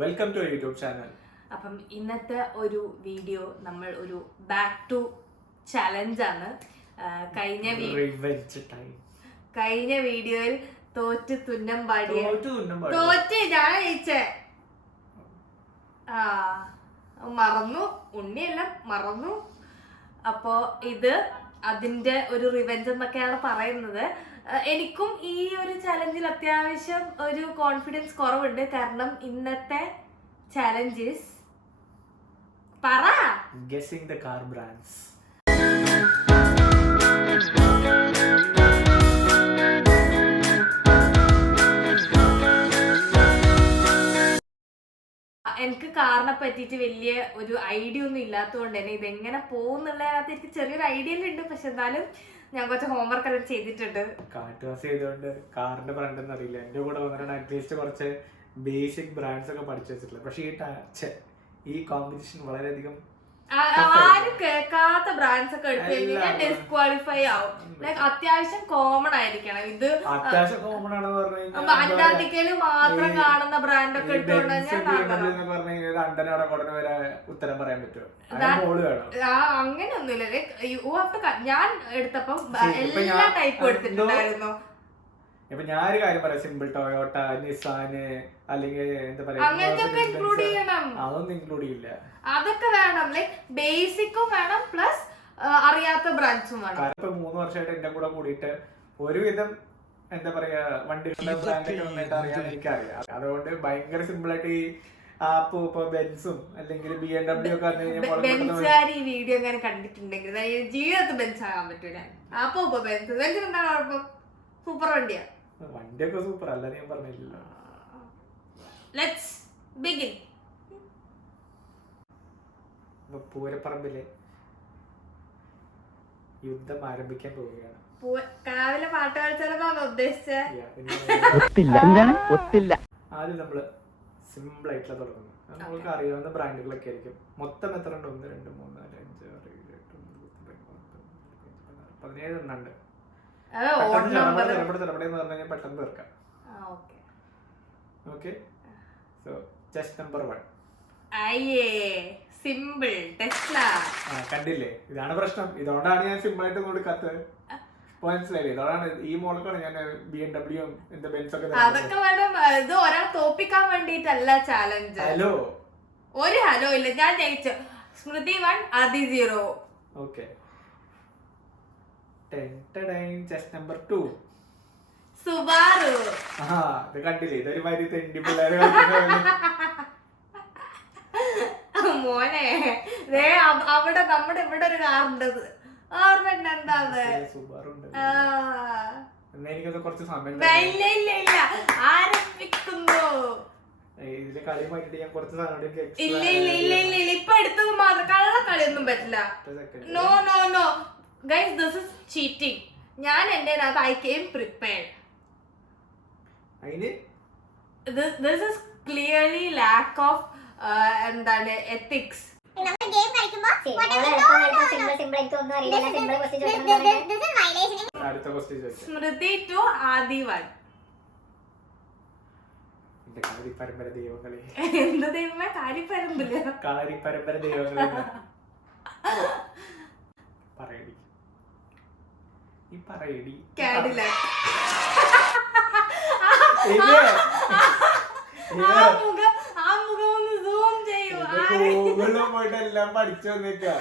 Welcome to YouTube channel. അപ്പം ഇന്നത്തെ ഒരു വീഡിയോ നമ്മൾ ഒരു ബാക്ക് ടു ചലഞ്ച് ആണ്. കഴിഞ്ഞ വീഡിയോയിൽ തോറ്റ് തുന്നം പാടിയ ഞാൻ ജയിച്ചേ മറന്നു, ഉണ്ണിയെല്ലാം മറന്നു. അപ്പോ ഇത് അതിന്റെ ഒരു റിവെഞ്ച് എന്നൊക്കെയാണ് പറയുന്നത്. എനിക്കും ഈ ഒരു ചലഞ്ചിൽ അത്യാവശ്യം ഒരു കോൺഫിഡൻസ് കുറവുണ്ട്. കാരണം ഇന്നത്തെ ചലഞ്ചസ് പറ ഗെസ്സിംഗ് ദ കാർ ബ്രാൻഡ്സ്. എനിക്ക് കാറിനെ പറ്റിയിട്ട് വലിയ ഒരു ഐഡിയ ഒന്നും ഇല്ലാത്തതുകൊണ്ട് തന്നെ ഇതെങ്ങനെ പോകുന്നുള്ളതിനകത്ത് എനിക്ക് ചെറിയൊരു ഐഡിയ ഉണ്ട്. പക്ഷെ എന്നാലും ഞാൻ കുറച്ച് ഹോംവർക്ക് എല്ലാം ചെയ്തിട്ടുണ്ട്. കാറ്റുവാസി ചെയ്തുകൊണ്ട് കാറിന്റെ ബ്രാൻഡ് ഒന്നും അറിയില്ല. എന്റെ കൂടെ വന്നിട്ട് അറ്റ്ലീസ്റ്റ് കുറച്ച് ബേസിക് ബ്രാൻഡ്സ് ഒക്കെ പഠിച്ചു വെച്ചിട്ടില്ല. പക്ഷെ ഈ കോമ്പറ്റീഷൻ വളരെയധികം ആരും കേൾക്കാത്ത ബ്രാൻഡ്സ് ഒക്കെ എടുത്തു കഴിഞ്ഞാൽ ഡിസ്ക്വാളിഫൈ ആവും. ലൈക് അത്യാവശ്യം കോമൺ ആയിരിക്കണം. ഇത് അത്യാവശ്യം കോമൺ ആണെന്ന് പറഞ്ഞു അന്റാർട്ടിക്കയില് മാത്രം കാണുന്ന ബ്രാൻഡ് ഒക്കെ എടുത്തുകൊണ്ട് ഉത്തരം പറയാൻ പറ്റുമോ? അങ്ങനെയൊന്നുമില്ല. ഞാൻ എടുത്തപ്പം എല്ലാ ടൈപ്പും എടുത്തിട്ടുണ്ടായിരുന്നു. ഇപ്പൊ ഞാനൊരു കാര്യം പറയാം, സിമ്പിൾ ടൊയോട്ട, നിസാന്, അല്ലെങ്കിൽ എന്താ പറയാ, അങ്ങനത്തെ ഇൻക്ലൂഡ് ചെയ്യണം. അതൊന്നും ഇൻക്ലൂഡ് ചെയ്യില്ല. അതൊക്കെ വേണം. ലൈക് ബേസിക്കും വേണം, പ്ലസ് അറിയാത്ത ബ്രാൻഡ്സും വേണം. ഇപ്പൊ 3 വർഷമായിട്ട് എന്റെ കൂടെ കൂടിയിട്ട് ഒരുവിധം എന്താ പറയാ വണ്ടികളുടെ ബ്രാൻഡൊക്കെ നന്നായിട്ട് അറിയാൻ എനിക്കറിയാം. അതുകൊണ്ട് ഭയങ്കര സിമ്പിൾ ആയിട്ട് ഈ ആപ്പ് ഇപ്പൊ ബെൻസും അല്ലെങ്കിൽ BMW ഒക്കെ ബെൻസുകാർ ഈ വീഡിയോ അങ്ങനെ കണ്ടിട്ടുണ്ടെങ്കിൽ ജീവിതത്തിൽ ബെൻസ് ആകാൻ പറ്റൂല. അപ്പൊ ബെൻസ് എന്താണ് കുഴപ്പം? സൂപ്പർ വണ്ടിയാ. വണ്ടിയൊക്കെ സൂപ്പർ അല്ല, ഞാൻ പറഞ്ഞില്ലല്ലോ. Let's begin. പൂരപ്പറമ്പിലെ യുദ്ധം ആരംഭിക്കാൻ പോവുകയാണ്. രാവിലെ പാട്ട് കളിച്ചാലെന്നാണ് ഉദ്ദേശിച്ചത്. ആദ്യം നമ്മള് സിമ്പിൾ ആയിട്ടുള്ള തുടങ്ങുന്നു. നമ്മൾക്ക് അറിയാവുന്ന ബ്രാൻഡുകളൊക്കെ ആയിരിക്കും. മൊത്തം എത്ര ഉണ്ട്? 1 2 3 4 5 6 7 8 9 17 എണ്ണം ഉണ്ട്. പെട്ടെന്ന് തീർക്കാം. Okay, so just number 1. Simple Tesla. കണ്ടില്ലേ, ഇതാണ് പ്രശ്നം. ഇതുകൊണ്ടാണ് ഞാൻ സിമ്പിൾ ആയിട്ട് കൊടുക്കാത്തത്. മനസ്സിലായില്ലേ? ഇതാണ് ഈ മോൾക്കാണ് ഞാൻ BMW എന്താ ബെൻസ് ഒക്കെ. അതൊക്കെ വേണം. ഇത് ഒരാൾ തോപ്പിക്കാൻ വേണ്ടിട്ടല്ല ചാലഞ്ച്. ഹലോ ഒരു ഹലോ ഇല്ല. ഞാൻ ജയിച്ചു. സ്മൃതി 1, ആദി 0. Okay, just number 2. സുബാറു. ഇത് കണ്ടില്ലേ, ഇതൊരു മാതിരി തെണ്ടി പിള്ളേരെ മോനെ അവിടെ നമ്മുടെ ഇവിടെ ഒരു കാറുണ്ട്. എന്താണ് എനിക്കത് കുറച്ച് സമയം ആരംഭിക്കുന്നു. ഇതിലെ കളി മാറ്റിട്ട് ഞാൻ കുറച്ച് ഇല്ല ഇപ്പൊ എടുത്തത് മാത്രം. കള്ളക്കളിയൊന്നും പറ്റില്ല. No no no guys, this is cheating. ഞാൻ എന്റെ I came prepared. This is clearly lack of എന്താണ് എത്തിക്സ്. സ്മൃതി 2, ആദി 1. കാരിപ്പരമ്പര ദൈവങ്ങളെ. എന്ത് ദൈവമേ? കാരിപ്പരമ്പര ദൈവങ്ങളെ പറയടി, ഈ പറയടി. പോയിട്ടെല്ലാം പഠിച്ചു വന്നേക്കാ.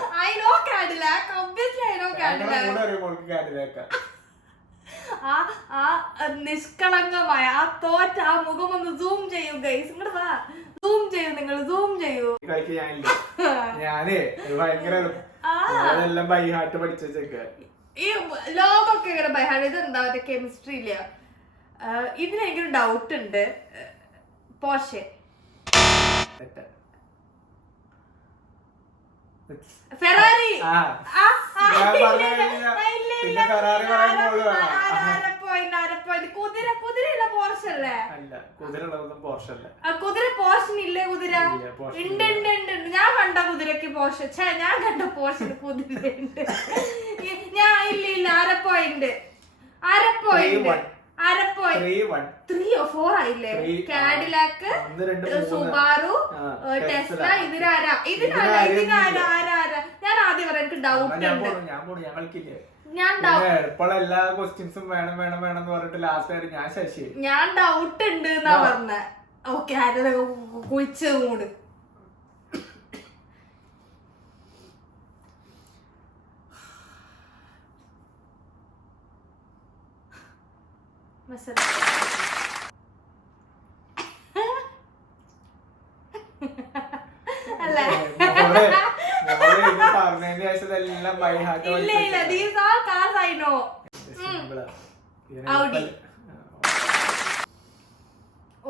നിഷ്കളങ്കമായ ആ തോറ്റ ആ മുഖം ഒന്ന് സൂം ചെയ്യൂ ഗൈസ്. ഇങ്ങോട്ട് വാ, സൂം ചെയ്യൂ, നിങ്ങൾ സൂം ചെയ്യൂ. ഞാനേ ഭയങ്കര അതെല്ലാം ബൈഹാർട്ട് പഠിച്ചു വെച്ചേക്ക. ഈ ലോഗൊക്കെ ഇങ്ങനെ ബൈഹാർട്ട്. ഇത് എന്താ കെമിസ്ട്രി ഇല്ല. ഇതിന് എനിക്കൊരു ഡൗട്ട് ഉണ്ട്. Porsche, Ferrari. കുതിരയുള്ള പോർഷെ അല്ലേ? കുതിര പോർഷനില്ലേ? കുതിര ഉണ്ട്. ഞാൻ കണ്ട കുതിരക്ക് പോർഷെ. ഞാൻ കണ്ട പോർഷന് കുതിര ഉണ്ട്. ഞാൻ ഇല്ല. അര പോയിന്റ്. അര പോയിന്റ് 3 or 4 ആയില്ലേ? Cadillac, Subaru, Tesla. ഇതിനാരാ? ഞാൻ ആദ്യം പറയാം, എനിക്ക് ഡൗട്ട് ഉണ്ട്. എല്ലാ ക്വസ്റ്റ്യൻസും വേണം എന്ന് പറഞ്ഞിട്ട് ലാസ്റ്റ് ഞാൻ ശശി, ഞാൻ ഡൗട്ട് ഉണ്ട് എന്നാ പറഞ്ഞ. ഓക്കെ, ആരെ കുഴിച്ച് മൂട്.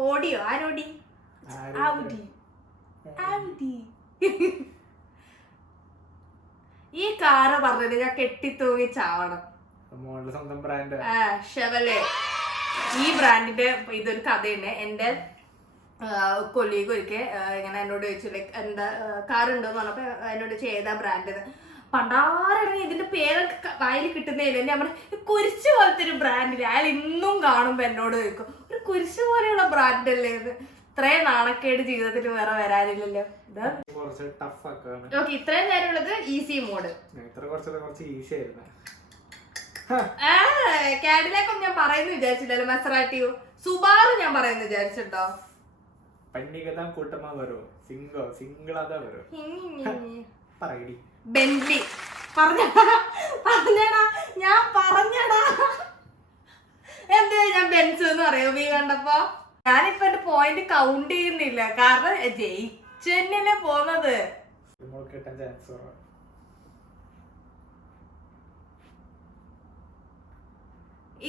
ഓടിയോ? ആരോടി? ഈ കാറ് പറഞ്ഞത് ഞാൻ കെട്ടിത്തൂങ്ങി ചാവണം. സ്വന്തം ബ്രാൻഡ് ഷെവലെ. ഈ ബ്രാൻഡിന്റെ ഇതൊരു കഥയുണ്ട്. എന്റെ കൊല്ലീഗ് ഒരിക്കൽ ഇങ്ങനെ എന്നോട് ചോദിച്ചു, ലൈക്ക് എന്താ കാറുണ്ടോന്ന് പറഞ്ഞപ്പോ എന്നോട് ഏതാ ബ്രാൻഡ്. പണ്ടാറിറങ്ങി ഇതിന്റെ പേരൊക്കെ വായിൽ കിട്ടുന്നില്ല. ഞാൻ പറഞ്ഞു കുരിശ് പോലത്തെ ഒരു ബ്രാൻഡില്. അയാൾ ഇന്നും കാണുമ്പോ എന്നോട് ചോദിക്കും, ഒരു കുരിശ് പോലെയുള്ള ബ്രാൻഡ് അല്ലേ ഇത്? ഇത്രയും നാണക്കേട് ജീവിതത്തിൽ വേറെ വരാനില്ലല്ലോ. ഓക്കെ, ഇത്രയും നേരം ഉള്ളത് ഈസി മോഡ്. കാഡിലാക്കൊന്നും ഞാൻ പറയുന്നു വിചാരിച്ചില്ലല്ലോ. മസറാട്ടിയോ സുബാറു ഞാൻ പറയുന്നു വിചാരിച്ചിട്ടോ. ബെന്റ്ലി പറഞ്ഞടാ, ഞാൻ പറഞ്ഞടാ. എന്താ ഞാൻ ബെൻസ് എന്ന് പറയോ നീ കണ്ടപ്പോ? ഞാനിപ്പോ എന്റെ പോയിന്റ് കൗണ്ട് ചെയ്യുന്നില്ല, കാരണം ജയിച്ചല്ലേ പോന്നത്.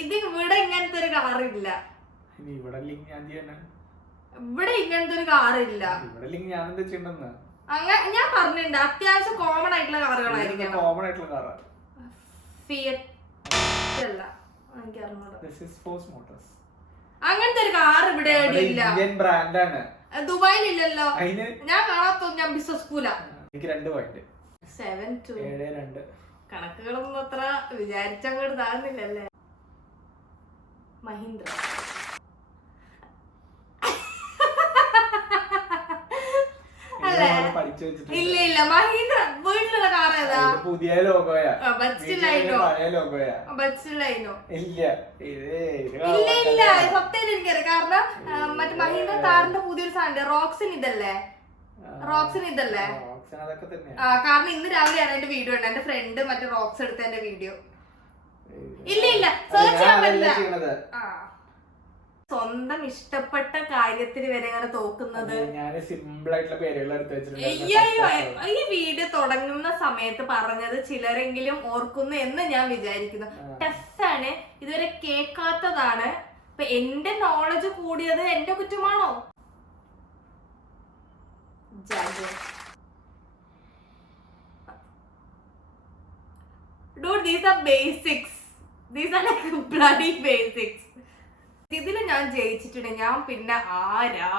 ഇത് ഇവിടെ ഇങ്ങനത്തെ ഒരു കാറില്ല. ഇവിടെ ഇങ്ങനത്തെ ഒരു കാറില്ല. അങ്ങനെ ഞാൻ പറഞ്ഞിട്ടുണ്ട്, അത്യാവശ്യം കോമൺ ആയിട്ടുള്ള കാറുകളായിരിക്കും. അങ്ങനത്തെ ഒരു കാർ ഇവിടെ ഇല്ല. ദുബായിലില്ലല്ലോ. ഞാൻ കാണാത്തൊന്നും. ഞാൻ ബിസിനസ് സ്കൂലാ. കണക്കുകളൊന്നും അത്ര വിചാരിച്ചങ്ങോട്ട് താഴ്ന്നില്ലല്ലേ. മഹീന്ദ്ര. ഇല്ല മഹീന്ദ്ര വീട്ടിലുള്ള കാർ ഏതാ? പുതിയ ലോഗോയാ. ഇല്ല സത്യം എനിക്കറിയാം. കാരണം മറ്റേ മഹീന്ദ്ര കാറിന്റെ പുതിയൊരു സാധനം റോക്സിന് ഇതല്ലേ? കാരണം ഇന്ന് രാവിലെ ഞാൻ എന്റെ വീഡിയോ ഉണ്ട്. എന്റെ ഫ്രണ്ട് മറ്റേ റോക്സ് എടുത്ത എന്റെ വീഡിയോ. ഇല്ല സെർച്ച് ചെയ്യാൻ പറ്റില്ല. സ്വന്തം ഇഷ്ടപ്പെട്ട കാര്യത്തിന് വരെ അങ്ങനെ തോക്കുന്നത്. ഈ വീഡിയോ തുടങ്ങുന്ന സമയത്ത് പറഞ്ഞത് ചിലരെങ്കിലും ഓർക്കുന്നു എന്ന് ഞാൻ വിചാരിക്കുന്നു. ടെസ്സാണ്, ഇതുവരെ കേൾക്കാത്തതാണ്. അപ്പൊ എന്റെ നോളജ് കൂടിയത് എന്റെ കുറ്റമാണോ? Dude, these are basics. These are like bloody basics. ഇതില് ഞാൻ ജയിച്ചിട്ടുണ്ട്. ഞാൻ പിന്നെ ആരാ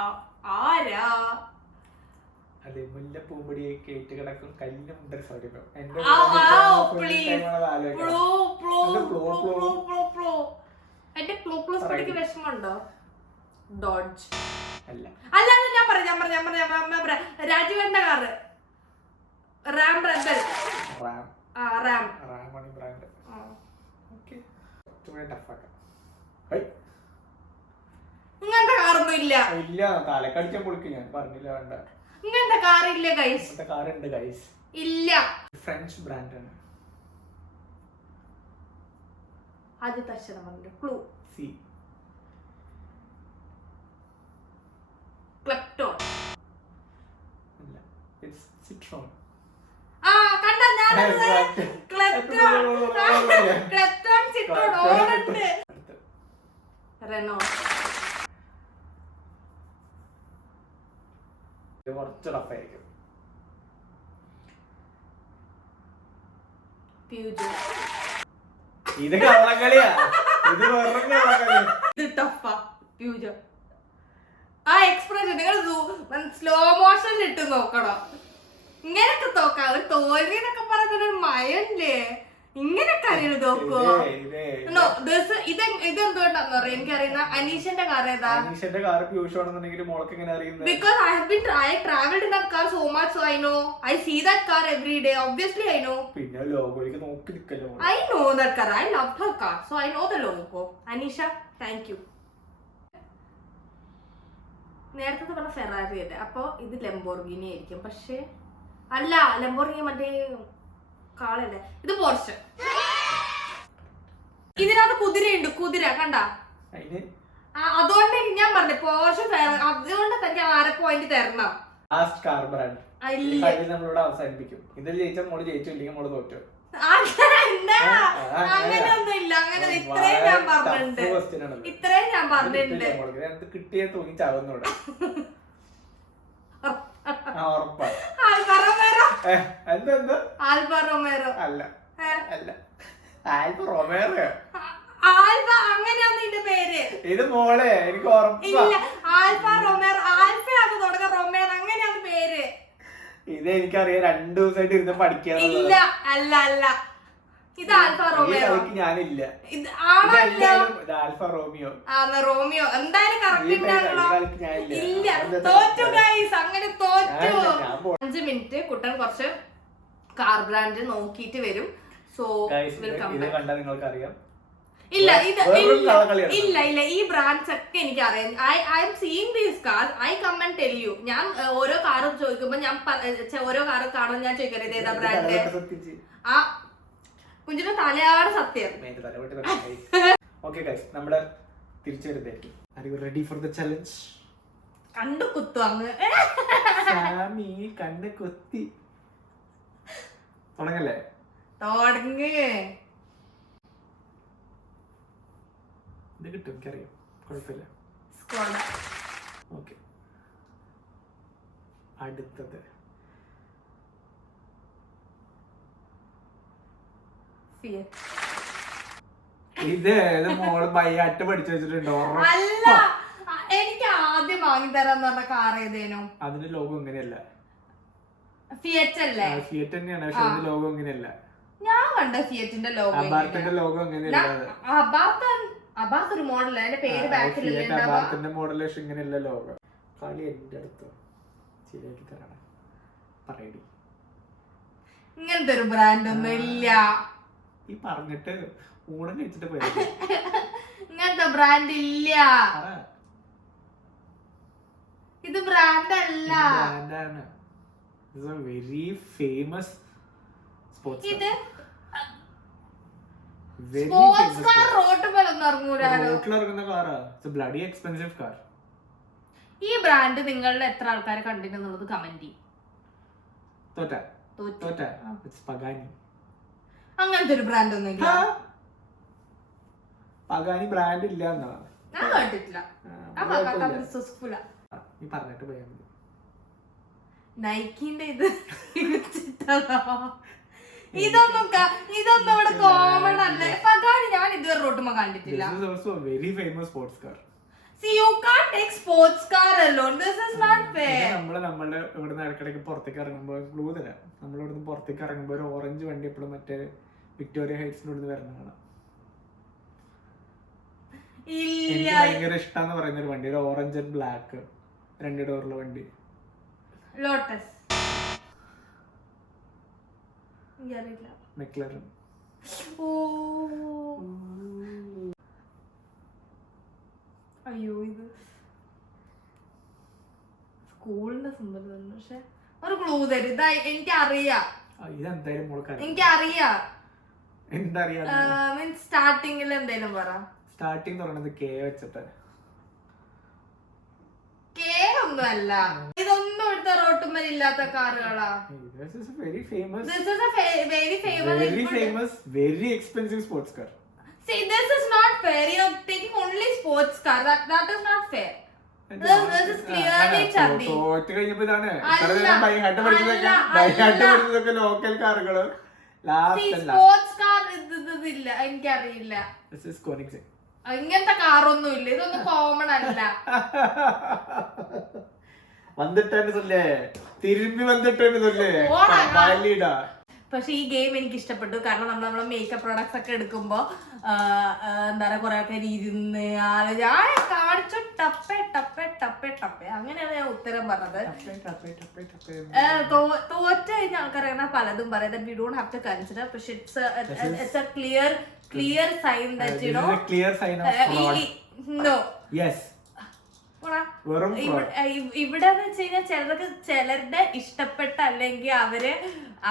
അതെ മുല്ലപ്പൂമ്പൊടിയെ കേട്ട് കിടക്കും കല്ലിന് മുണ്ടൊരു സൗകര്യം. എന്റെ പ്ലൂപ്ലസ് വിഷമുണ്ടോ? ഡോഡ്ജ് അല്ല. ഞാൻ പറയാം രാജീവന്റെ കാറ് റാം ബ്രദർ. ഇങ്ങനത്തെ കാറൊന്നും ഇല്ല. തലക്കടിച്ചാൻ പൊളിക്കും. ഞാൻ പറഞ്ഞില്ല വേണ്ട. ഇങ്ങനത്തെ കാറില്ല ഗൈസ്. കാറുണ്ട് ഗൈസ്. ഇല്ല. ഫ്രഞ്ച് ബ്രാൻഡാണ്. ആദ്യത്തെ അക്ഷരം പറഞ്ഞു. ക്ലൂ. സി. ക്ലെപ്റ്റോൺ. അല്ല. It's Citroen. കണ്ടോ ഞാൻ ക്ലെപ്റ്റോൺ സിട്രോൺ ഓടുണ്ട്. റെനോ. കുറച്ച് ടഫായിരിക്കും. ഇത് കള്ളക്കളിയാ. ഇത് വെറും കള്ളക്കളി. ഇത് ടഫാ. പ്യൂജോ. ആ എക്സ്പ്രഷൻ നിങ്ങൾ സ്ലോ മോഷനിൽ ഇട്ട് നോക്കണം. ഇങ്ങനൊക്കെ തോക്കാം. ഒരു തോൽവി എന്നൊക്കെ പറയുന്നൊരു മയല്ലേ. ഇങ്ങനൊക്കെ അറിയണത് നോക്കോ? ഇതെന്തുകൊണ്ടാന്ന് പറയാം എനിക്കറിയുന്ന അനീഷന്റെ കാർ ഏതാ? അനീഷന്റെ കാർ പ്യൂഷ് ആണെന്നുണ്ടെങ്കിൽ മോൾക്ക് എങ്ങനെ അറിയുന്നത്? Because I traveled in that car so much, so I know. I see that car every day. Obviously, I know. പിന്നെ ലോഗോയ്ക്ക് നോക്കി നിൽക്കല്ലോ. I know that car. I love her car, so I know the logo. Anisha, thank you. നേരത്തെ പറഞ്ഞ Ferrari അല്ലേ, അപ്പൊ ഇത് Lamborghini ആയിരിക്കും. പക്ഷെ അല്ല, ലംബോർഗിനി മറ്റേ കാളല്ലേ, ഇത് പോർഷെ. ഇതിനകത്ത് കുതിരയുണ്ട്, കുതിര കണ്ട. അതുകൊണ്ട് ഞാൻ പറഞ്ഞു പോർഷെ അതുകൊണ്ട് തന്നെ 6 പോയിന്റ് തരണം. നമ്മളോട് അവസാനിപ്പിക്കും. ഇതിൽ ജയിച്ച മോള് ജയിച്ചു, ഇല്ലെങ്കിൽ മോള് തോറ്റു. അങ്ങനെയൊന്നും ഇല്ല. അങ്ങനെ ഇത്രയും ഞാൻ പറഞ്ഞിട്ടുണ്ട്. കിട്ടിയ തൂങ്ങി ചാവുന്നോട് ആൽഫ റൊമേറോ അല്ല അല്ല ആൽഫ റൊമേറോ ആൽഫ അങ്ങനെയാന്ന് ഇതിന്റെ പേര്. ഇത് മോളെ എനിക്ക് ഇല്ല ആൽഫ റൊമേറോ ആൽഫയാണ് തുടങ്ങാൻ റൊമേറോ അങ്ങനെയാണ് പേര്. ഇത് എനിക്കറിയാം 2 ദിവസമായിട്ട് ഇരുന്ന് പഠിക്കാൻ. ഇല്ല അല്ല അല്ല ഇത് ആൽഫ റൊമേറോ. ഞാനില്ല ആൽഫ റോമിയോ. റോമിയോ എന്തായാലും കറക്റ്റ്. ഇല്ല തോറ്റു ഗൈസ്, അങ്ങനെ തോറ്റു. 5 മിനിറ്റ് കുട്ടൻ കുറച്ച് കാർ ബ്രാൻഡ് നോക്കിയിട്ട് വരും. സോ കണ്ടാൽ നിങ്ങൾക്ക് അറിയാം. ഇല്ല ഇത് ഇല്ല ഇല്ല ഈ ബ്രാൻഡ്സ് ഒക്കെ എനിക്ക് അറിയാം. I'm seeing these cars. I come and tell you. ഞാൻ ഓരോ കാറും ചോദിക്കുമ്പോ ഞാൻ ഓരോ കാറ് കാണുമ്പോൾ ഞാൻ ചോദിക്കരുത് ഏതാ ബ്രാൻഡ്. ആ കുഞ്ചിന്റെ തലയാട് സത്യം. ഓക്കേ ഗയ്സ്, നമ്മുടെ തിരിച്ചു വരുന്നതായിരിക്കും. Are you ready for the challenge? കണ്ടു കുത്തു അങ്ങ് സാമി കണ്ണ് കുത്തി. തുടങ്ങല്ലേ? തുടങ്ങ്. ഇത് കിട്ടും എനിക്കറിയാം, കുഴപ്പമില്ല. ഓക്കെ, അടുത്തത് ഇത് മോള് ബൈയാട്ട് പഠിച്ചു വെച്ചിട്ടുണ്ടോ? അല്ല, എനിക്ക് ആദ്യം വാങ്ങി തരാന്ന് പറഞ്ഞ കാർ ഏതേനോ. അതിന്റെ ലോഗോ ഇങ്ങനെയല്ല. ഫിയറ്റ് അല്ലേ? ഫിയറ്റ് തന്നെയാണ്, പക്ഷെ അതിന്റെ ലോഗോ ഇങ്ങനെയല്ല. ഞാൻ കണ്ട ഫിയറ്റിന്റെ ലോഗോ. അബാർത്തിന്റെ ലോഗോ ഇങ്ങനെയല്ല. അബാർത്ത് ഒരു മോഡൽ, അതിന്റെ പേര് ബാക്കിലല്ലേ. അബാർത്തിന്റെ മോഡൽ ഇങ്ങനെയല്ല ലോഗോ. കളി എന്റെ അടുത്ത് ശരിയാക്കി തരണം. പറയടി, ഇങ്ങനത്തെ ഒരു ബ്രാൻഡ് ഒന്നും ഇല്ല. ഈ പറഞ്ഞിട്ട് ഊണം കഴിച്ചിട്ട് പോയി. ഇങ്ങനത്തെ ബ്രാൻഡ് ഇല്ല. ഇത് ബ്രാൻഡ് അല്ല, ബ്രാൻഡാണ്. It's a very famous sports. ഇത് സ്പോർട്സ് കാർ റോഡ് പോലൊന്നും ഇറങ്ങൂലാലോ. റോഡിൽ ഇറങ്ങുന്ന കാറാ. It's a bloody expensive car. ഈ ബ്രാൻഡ് നിങ്ങളുടെ എത്ര ആൾക്കാർ കണ്ടിട്ടുള്ളത് കമന്റ് ചെയ്യും. അങ്ങനത്തെ ഒരു ബ്രാൻഡ് ഒന്നും ഇല്ല. പഗാനി ബ്രാൻഡ് ഇല്ല എന്നാ ഞാൻ കേട്ടിട്ടില്ല. നീ പറഞ്ഞിട്ട് പോയാ മതി. നൈക്കിന്റെ ഇത് ഇതൊന്നും ഇവിടെ കോമൺ അല്ല. പഗാനി ഞാൻ ഇതുവരെ റോട്ടുമ്പോ കണ്ടിട്ടില്ല. Very famous sports car. See, you can't take sports car alone. This is not fair. നമ്മള് ഇവിടുന്ന് ഇടയ്ക്കിടയ്ക്ക് പുറത്തേക്ക് ഇറങ്ങുമ്പോൾ ഗ്ലൂ തരാം. നമ്മളിവിടുന്ന് പുറത്തേക്ക് ഇറങ്ങുമ്പോൾ ഒരു ഓറഞ്ച് വണ്ടി എപ്പോഴും മറ്റേ വിക്ടോറിയ ഹൈറ്റ്സിന്റെ ഇവിടുന്ന് വരണ കാണാം. എനിക്ക് ഭയങ്കര ഇഷ്ടമെന്ന് പറയുന്ന ഒരു വണ്ടി, ഒരു ഓറഞ്ച് ആൻഡ് ബ്ലാക്ക് 2 ഡോറുള്ള വണ്ടി. ലോട്ടസ്, മെക്ലറൻ. അയ്യോ, ഇത് സ്കൂളിന്റെ സിമ്പൽ തന്നെ. പക്ഷെ ഒരു ക്ലൂ തരും. ഇതാ എനിക്കറിയാം. എനിക്കറിയാം. മീൻസ് സ്റ്റാർട്ടിങ്ങിൽ എന്തേലും പറ. സ്റ്റാർട്ടിങ് തുടങ്ങുന്നത് കെ വെച്ചിട്ട്. കെ ഒന്നും അല്ല. ഇതൊന്നും ഇവിടുത്തെ റോട്ടുമ്മൽ ഇല്ലാത്ത കാറുകളാ. Very famous, very famous, very expensive sports car. See, this is not fair. You're taking only sports car. That is not fair. This is clearly chubby. തോറ്റ് കഴിഞ്ഞപ്പോ ഇതാണ് ബൈഹാട്ട് പഠിച്ചതൊക്കെ ലോക്കൽ കാറുകള്. സ്പോർട്സ് കാർ ഇതില്ല, എനിക്കറിയില്ല. ഇങ്ങനത്തെ കാറൊന്നും ഇല്ല. ഇതൊന്നും കോമൺ അല്ല. വന്നിട്ടേ തിരുമ്പി വന്നിട്ടേ പക്ഷെ ഈ ഗെയിം എനിക്ക് ഇഷ്ടപ്പെട്ടു. കാരണം നമ്മളെ മേക്കപ്പ് പ്രോഡക്ട്സ് ഒക്കെ എടുക്കുമ്പോ എന്താ പറയാ കുറെ പേര് ഇരുന്ന് കാണിച്ചു ടപ്പേ ടപ്പേ ടപ്പേ ടപ്പേ അങ്ങനെയാണ് ഞാൻ ഉത്തരം പറഞ്ഞത്. തോറ്റ കഴിഞ്ഞ ആൾക്കാരെ പലതും പറയാം. We don't have to consider. പക്ഷെ it's a clear sign that you know no yes. ഇവിടെ വെച്ച് കഴിഞ്ഞാൽ ചിലരുടെ ഇഷ്ടപ്പെട്ട അല്ലെങ്കിൽ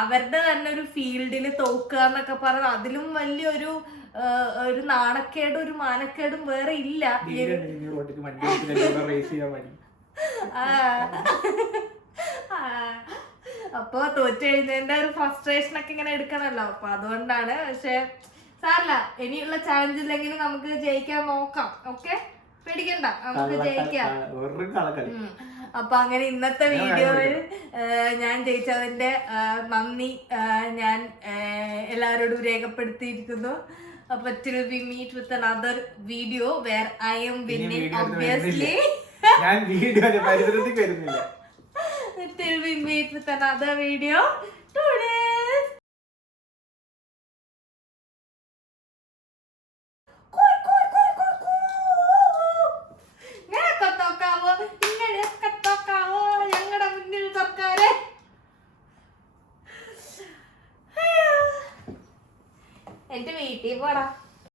അവരുടെ തന്നെ ഒരു ഫീൽഡിൽ തോക്കുക എന്നൊക്കെ പറഞ്ഞാൽ അതിലും വലിയൊരു ഒരു നാണക്കേടും ഒരു മാനക്കേടും വേറെ ഇല്ല. അപ്പൊ തോറ്റു കഴിഞ്ഞതിന്റെ ഒരു ഫ്രസ്ട്രേഷൻ ഒക്കെ ഇങ്ങനെ എടുക്കണല്ലോ. അപ്പൊ അതുകൊണ്ടാണ്. പക്ഷെ സാരല്ല, ഇനിയുള്ള ചാലഞ്ചിലെങ്കിലും നമുക്ക് ജയിക്കാൻ നോക്കാം. ഓക്കെ, പേടിക്കണ്ട, നമുക്ക് ജയിക്കാം. അപ്പൊ അങ്ങനെ ഇന്നത്തെ വീഡിയോയിൽ ഞാൻ ജയിച്ചതിന്റെ നന്ദി ഞാൻ എല്ലാവരോടും രേഖപ്പെടുത്തിയിരിക്കുന്നു. അപ്പൊ till we meet with another video where I am winning obviously. ഞാൻ വീഡിയോയുടെ പരിസരത്തേക്ക് വരുന്നില്ല. Till we meet with another video today. ഞങ്ങളുടെ മുന്നിൽ സർക്കാരെ എന്റെ വീട്ടിൽ പോടാ.